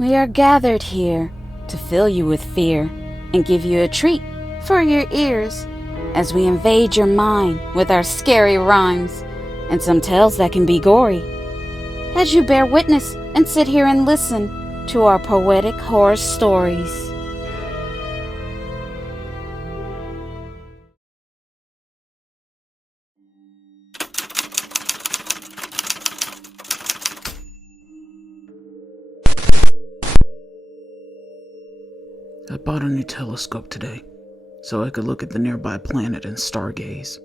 We are gathered here to fill you with fear and give you a treat for your ears as we invade your mind with our scary rhymes and some tales that can be gory. As you bear witness and sit here and listen to our poetic horror stories. I bought a new telescope today, so I could look at the nearby planet and stargaze.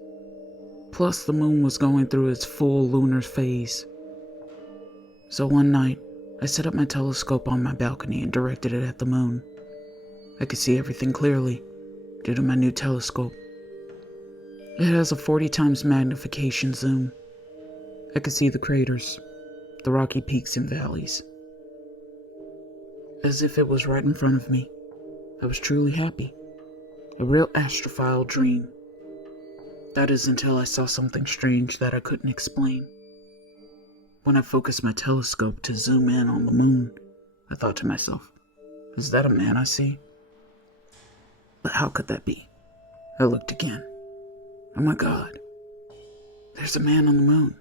Plus, the moon was going through its full lunar phase. So one night, I set up my telescope on my balcony and directed it at the moon. I could see everything clearly due to my new telescope. It has a 40 times magnification zoom. I could see the craters, the rocky peaks and valleys, as if it was right in front of me. I was truly happy. A real astrophile dream. That is until I saw something strange that I couldn't explain. When I focused my telescope to zoom in on the moon, I thought to myself, is that a man I see? But how could that be? I looked again. Oh my God. There's a man on the moon.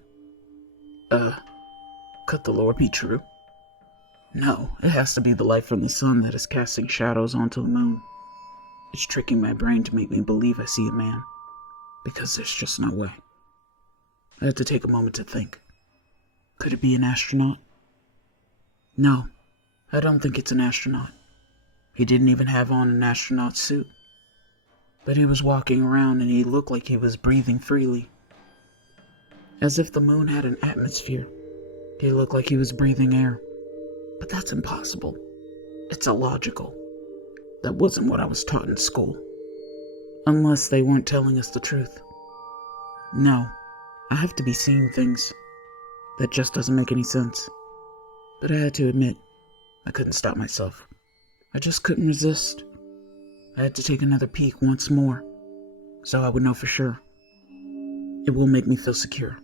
Could the Lord be true? No, it has to be the light from the sun that is casting shadows onto the moon. It's tricking my brain to make me believe I see a man, because there's just no way. I had to take a moment to think. Could it be an astronaut? No, I don't think it's an astronaut. He didn't even have on an astronaut suit. But he was walking around and he looked like he was breathing freely. As if the moon had an atmosphere. He looked like he was breathing air. But that's impossible. It's illogical. That wasn't what I was taught in school. Unless they weren't telling us the truth. No, I have to be seeing things. That just doesn't make any sense. But I had to admit, I couldn't stop myself. I just couldn't resist. I had to take another peek once more, so I would know for sure. It will make me feel secure.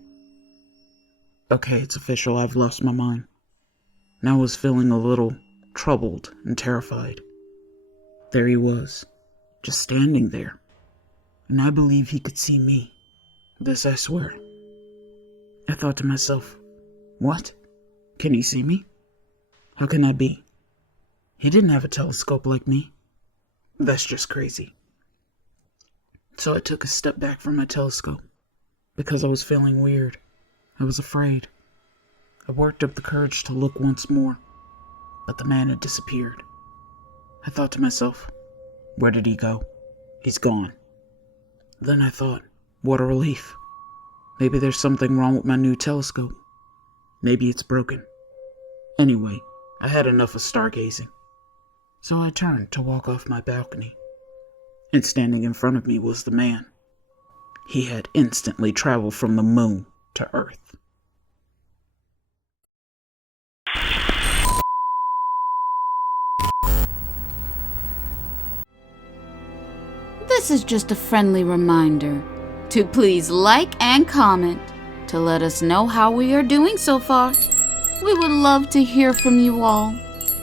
Okay, it's official, I've lost my mind. Now I was feeling a little troubled and terrified. There he was, just standing there. And I believe he could see me. This I swear. I thought to myself, what? Can he see me? How can that be? He didn't have a telescope like me. That's just crazy. So I took a step back from my telescope, because I was feeling weird. I was afraid. I worked up the courage to look once more, but the man had disappeared. I thought to myself, where did he go? He's gone. Then I thought, what a relief. Maybe there's something wrong with my new telescope. Maybe it's broken. Anyway, I had enough of stargazing. So I turned to walk off my balcony. And standing in front of me was the man. He had instantly traveled from the moon to Earth. This is just a friendly reminder to please like and comment to let us know how we are doing so far. We would love to hear from you all.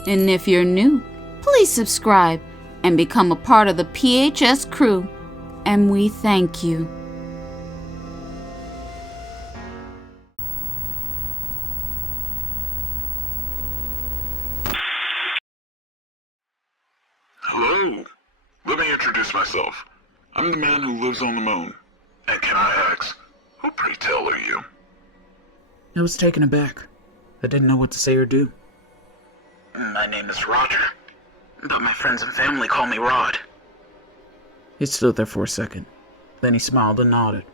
And if you're new, please subscribe and become a part of the PHS crew. And we thank you. Hello. Let me introduce myself. I'm the man who lives on the moon. And can I ask, who pray tell are you? I was taken aback. I didn't know what to say or do. My name is Roger, but my friends and family call me Rod. He stood there for a second. Then he smiled and nodded.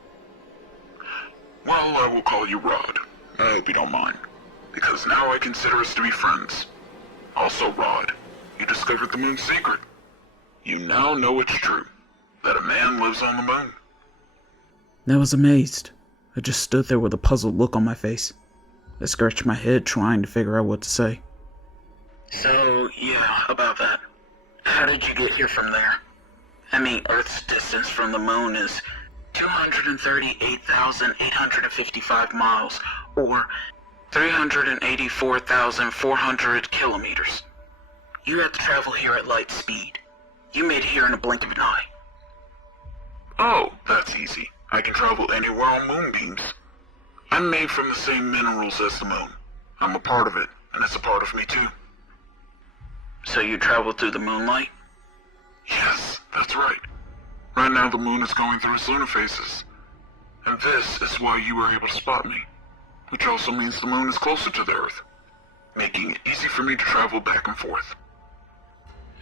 Well, I will call you Rod. I hope you don't mind, because now I consider us to be friends. Also, Rod, you discovered the moon's secret. You now know it's true, that a man lives on the moon. I was amazed. I just stood there with a puzzled look on my face. I scratched my head trying to figure out what to say. So, yeah, about that. How did you get here from there? I mean, Earth's distance from the moon is 238,855 miles, or 384,400 kilometers. You had to travel here at light speed. You made it here in a blink of an eye. Oh, that's easy. I can travel anywhere on moonbeams. I'm made from the same minerals as the moon. I'm a part of it, and it's a part of me too. So you traveled through the moonlight? Yes, that's right. Right now the moon is going through its lunar phases. And this is why you were able to spot me. Which also means the moon is closer to the Earth, making it easy for me to travel back and forth.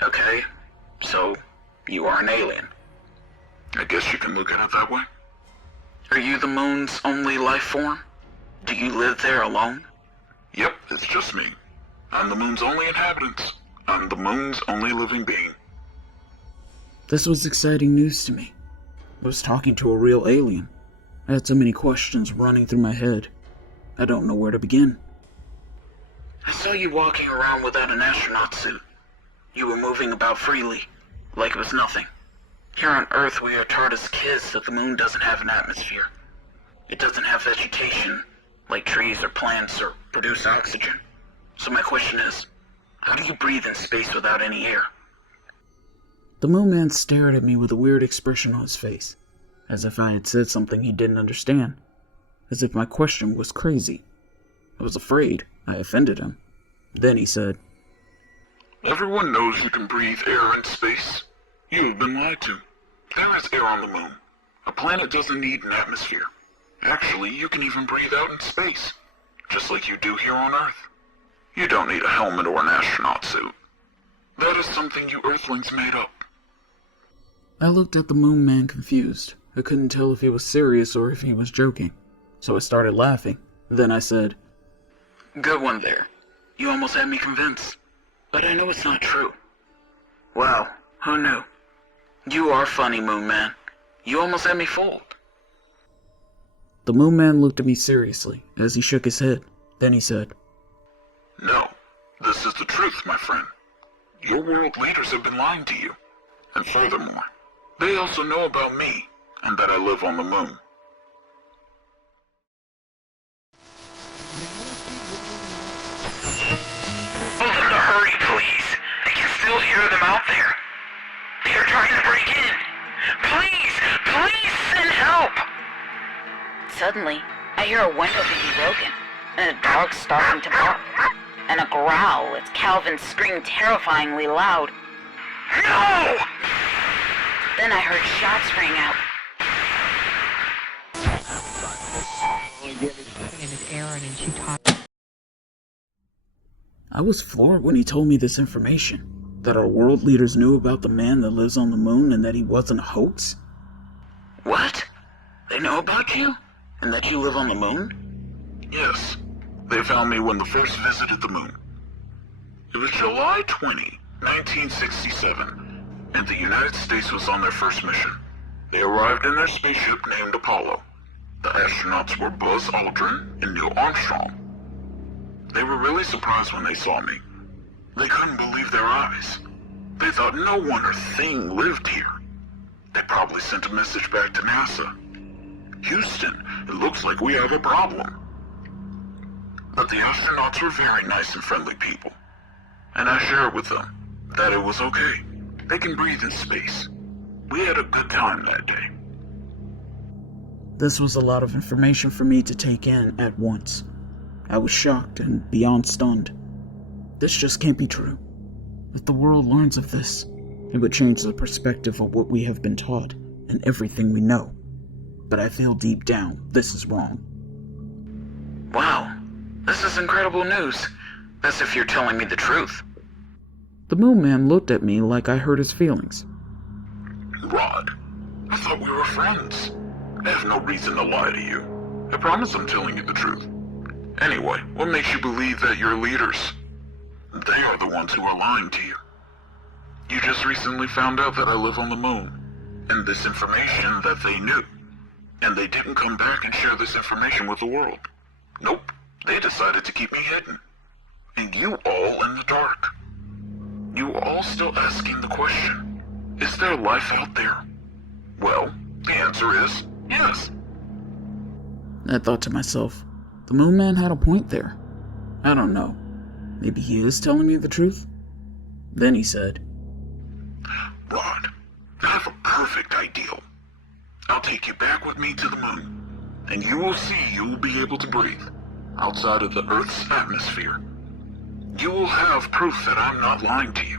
Okay, so you are an alien. I guess you can look at it that way. Are you the moon's only life form? Do you live there alone? Yep, it's just me. I'm the moon's only inhabitants. I'm the moon's only living being. This was exciting news to me. I was talking to a real alien. I had so many questions running through my head. I don't know where to begin. I saw you walking around without an astronaut suit. You were moving about freely, like it was nothing. Here on Earth, we are taught as kids that the moon doesn't have an atmosphere. It doesn't have vegetation, like trees or plants, or produce oxygen. So my question is, how do you breathe in space without any air? The Moonman stared at me with a weird expression on his face, as if I had said something he didn't understand, as if my question was crazy. I was afraid I offended him. Then he said, Everyone knows you can breathe air in space. You have been lied to. There is air on the moon. A planet doesn't need an atmosphere. Actually, you can even breathe out in space, just like you do here on Earth. You don't need a helmet or an astronaut suit. That is something you Earthlings made up. I looked at the Moonman confused. I couldn't tell if he was serious or if he was joking. So I started laughing. Then I said, Good one there. You almost had me convinced. But I know it's not true. Wow, who knew? You are funny, Moonman. You almost had me fooled. The Moonman looked at me seriously as he shook his head. Then he said, No, this is the truth, my friend. Your world leaders have been lying to you. And furthermore, they also know about me, and that I live on the moon. Move them to hurry, please. I can still hear them out there. They are trying to break in. Please send help. Suddenly, I hear a window being broken, and a dog starting to bark, and a growl as Calvin screamed terrifyingly loud. No! Then I heard shots ring out. I was floored when he told me this information. That our world leaders knew about the man that lives on the moon and that he wasn't a hoax? What? They know about you? And that you live on the moon? Yes, they found me when they first visited the moon. It was July 20, 1967, and the United States was on their first mission. They arrived in their spaceship named Apollo. The astronauts were Buzz Aldrin and Neil Armstrong. They were really surprised when they saw me. They couldn't believe their eyes. They thought no one or thing lived here. They probably sent a message back to NASA. Houston, it looks like we have a problem. But the astronauts were very nice and friendly people. And I shared with them that it was okay. They can breathe in space. We had a good time that day. This was a lot of information for me to take in at once. I was shocked and beyond stunned. This just can't be true. If the world learns of this, it would change the perspective of what we have been taught and everything we know. But I feel deep down this is wrong. Wow, this is incredible news. As if you're telling me the truth. The Moonman looked at me like I hurt his feelings. Rod, I thought we were friends. I have no reason to lie to you. I promise I'm telling you the truth. Anyway, what makes you believe that your leaders, they are the ones who are lying to you? You just recently found out that I live on the moon, and this information that they knew. And they didn't come back and share this information with the world. Nope, they decided to keep me hidden. And you all in the dark. You all still asking the question, is there life out there? Well, the answer is yes. I thought to myself, the Moonman had a point there. I don't know. Maybe he is telling me the truth? Then he said, Rod, I have a perfect ideal. I'll take you back with me to the moon, and you will see you will be able to breathe outside of the Earth's atmosphere. You will have proof that I'm not lying to you.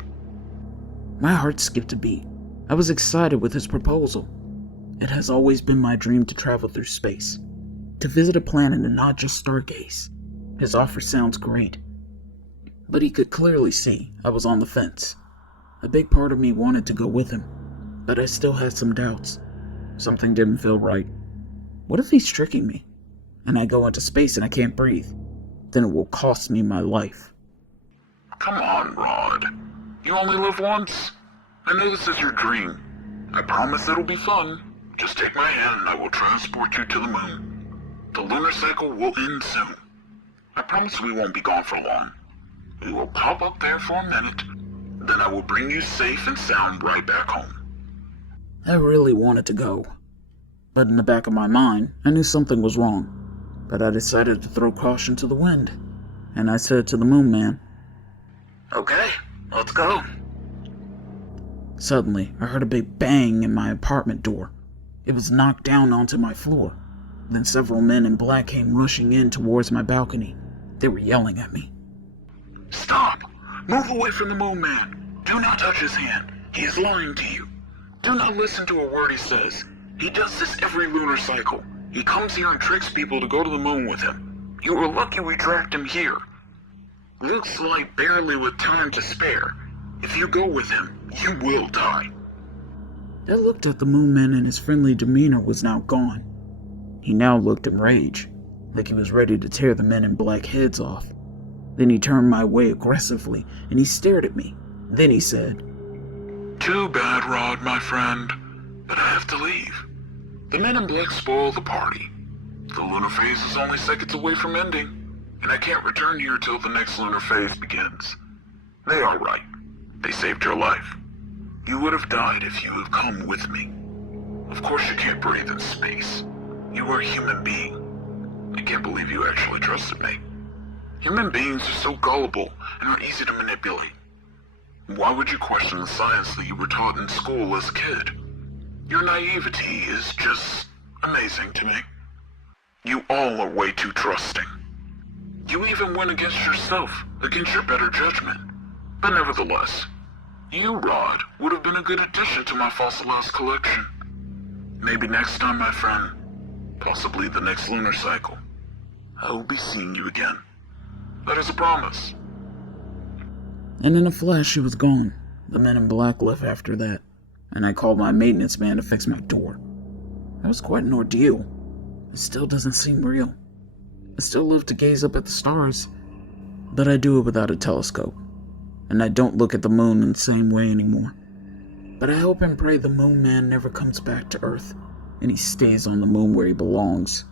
My heart skipped a beat. I was excited with his proposal. It has always been my dream to travel through space, to visit a planet and not just stargaze. His offer sounds great. But he could clearly see I was on the fence. A big part of me wanted to go with him, but I still had some doubts. Something didn't feel right. What if he's tricking me, and I go into space and I can't breathe? Then it will cost me my life. Come on, Rod. You only live once. I know this is your dream. I promise it'll be fun. Just take my hand and I will transport you to the moon. The lunar cycle will end soon. I promise we won't be gone for long. We will pop up there for a minute, then I will bring you safe and sound right back home. I really wanted to go, but in the back of my mind, I knew something was wrong. But I decided to throw caution to the wind, and I said to the Moonman, Okay, let's go. Suddenly, I heard a big bang in my apartment door. It was knocked down onto my floor. Then several men in black came rushing in towards my balcony. They were yelling at me. Stop! Move away from the Moonman. Do not touch his hand. He is lying to you. Do not listen to a word he says. He does this every lunar cycle. He comes here and tricks people to go to the moon with him. You were lucky we tracked him here. Looks like barely with time to spare. If you go with him, you will die. I looked at the Moonman and his friendly demeanor was now gone. He now looked enraged, like he was ready to tear the men in black heads off. Then he turned my way aggressively, and he stared at me. Then he said, Too bad, Rod, my friend, but I have to leave. The men in black spoiled the party. The lunar phase is only seconds away from ending, and I can't return here till the next lunar phase begins. They are right. They saved your life. You would have died if you had come with me. Of course you can't breathe in space. You are a human being. I can't believe you actually trusted me. Human beings are so gullible and are easy to manipulate. Why would you question the science that you were taught in school as a kid? Your naivety is just amazing to me. You all are way too trusting. You even went against yourself, against your better judgment. But nevertheless, you, Rod, would have been a good addition to my fossilized collection. Maybe next time, my friend. Possibly the next lunar cycle. I will be seeing you again. That is a promise. And in a flash she was gone. The men in black left after that, and I called my maintenance man to fix my door. That was quite an ordeal. It still doesn't seem real. I still love to gaze up at the stars, but I do it without a telescope, and I don't look at the moon in the same way anymore. But I hope and pray the Moonman never comes back to Earth, and he stays on the moon where he belongs.